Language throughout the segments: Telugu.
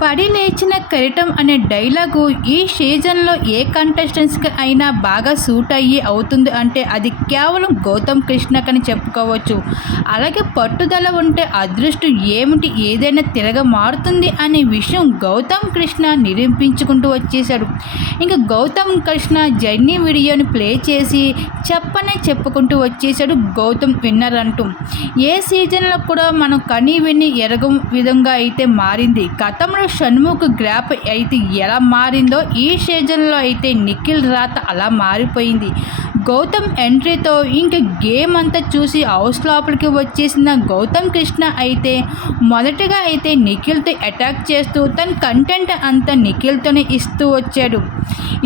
పడి లేచిన కెరటం అనే డైలాగు ఈ సీజన్లో ఏ కంటెస్టెంట్స్కి అయినా బాగా సూట్ అయ్యి అవుతుంది అంటే అది కేవలం గౌతమ్ కృష్ణకని చెప్పుకోవచ్చు. అలాగే పట్టుదల ఉంటే అదృష్టం ఏమిటి ఏదైనా తిరగ మారుతుంది అనే విషయం గౌతమ్ కృష్ణ నిరూపించుకుంటూ వచ్చేశాడు. ఇంకా గౌతమ్ కృష్ణ జర్నీ వీడియోని ప్లే చేసి చెప్పుకుంటూ వచ్చేసాడు గౌతమ్ విన్నర్ అంటూ. ఏ సీజన్లో కూడా మనం కనీ విని ఎరగం విధంగా అయితే మారింది. గతంలో షణ్ముఖ్ గ్రాప్ అయితే ఎలా మారిందో ఈ సీజన్లో అయితే నిఖిల్ రాత అలా మారిపోయింది. గౌతమ్ ఎంట్రీతో ఇంక గేమ్ అంతా చూసి హౌస్ లోపలికి వచ్చేసిన గౌతమ్ కృష్ణ అయితే మొదటగా అయితే నిఖిల్తో అటాక్ చేస్తూ తన కంటెంట్ అంతా నిఖిల్తోనే ఇస్తూ వచ్చాడు.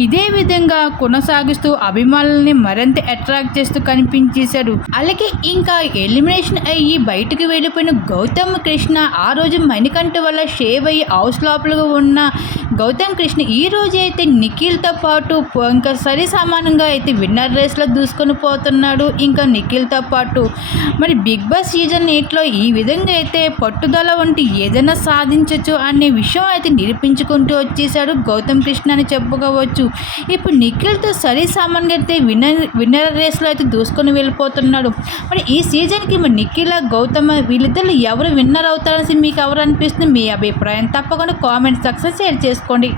ఇదే విధంగా కొనసాగిస్తూ అభిమానుల్ని మరింత అట్రాక్ట్ చేస్తూ కనిపించేశాడు. అలాగే ఇంకా ఎలిమినేషన్ అయ్యి బయటకు వెళ్ళిపోయిన గౌతమ్ కృష్ణ ఆ రోజు మణికంఠ వల్ల షేవ్ అయ్యి హౌస్ లోపల ఉన్న గౌతమ్ కృష్ణ ఈ రోజు అయితే నిఖిల్తో పాటు ఇంకా సరి సమానంగా అయితే విన్నర్ రేస్లో దూసుకొని పోతున్నాడు. ఇంకా నిఖిల్తో పాటు మరి బిగ్ బాస్ సీజన్ 8లో ఈ విధంగా అయితే పట్టుదల వంటి ఏదైనా సాధించవచ్చు అనే విషయం అయితే నిరూపించుకుంటూ వచ్చేసాడు గౌతమ్ కృష్ణ అని చెప్పుకోవచ్చు. ఇప్పుడు నిఖిల్తో సరి సామాన్గా అయితే విన్నర్ రేస్లో అయితే దూసుకొని వెళ్ళిపోతున్నాడు. మరి ఈ సీజన్కి మరి నిఖిల్ గౌతమ్ వీళ్ళిద్దరు ఎవరు విన్నర్ అవుతారని మీకు ఎవరు అనిపిస్తుంది? మీ అభిప్రాయం తప్పకుండా కామెంట్ సెక్షన్ షేర్ చేసుకోండి.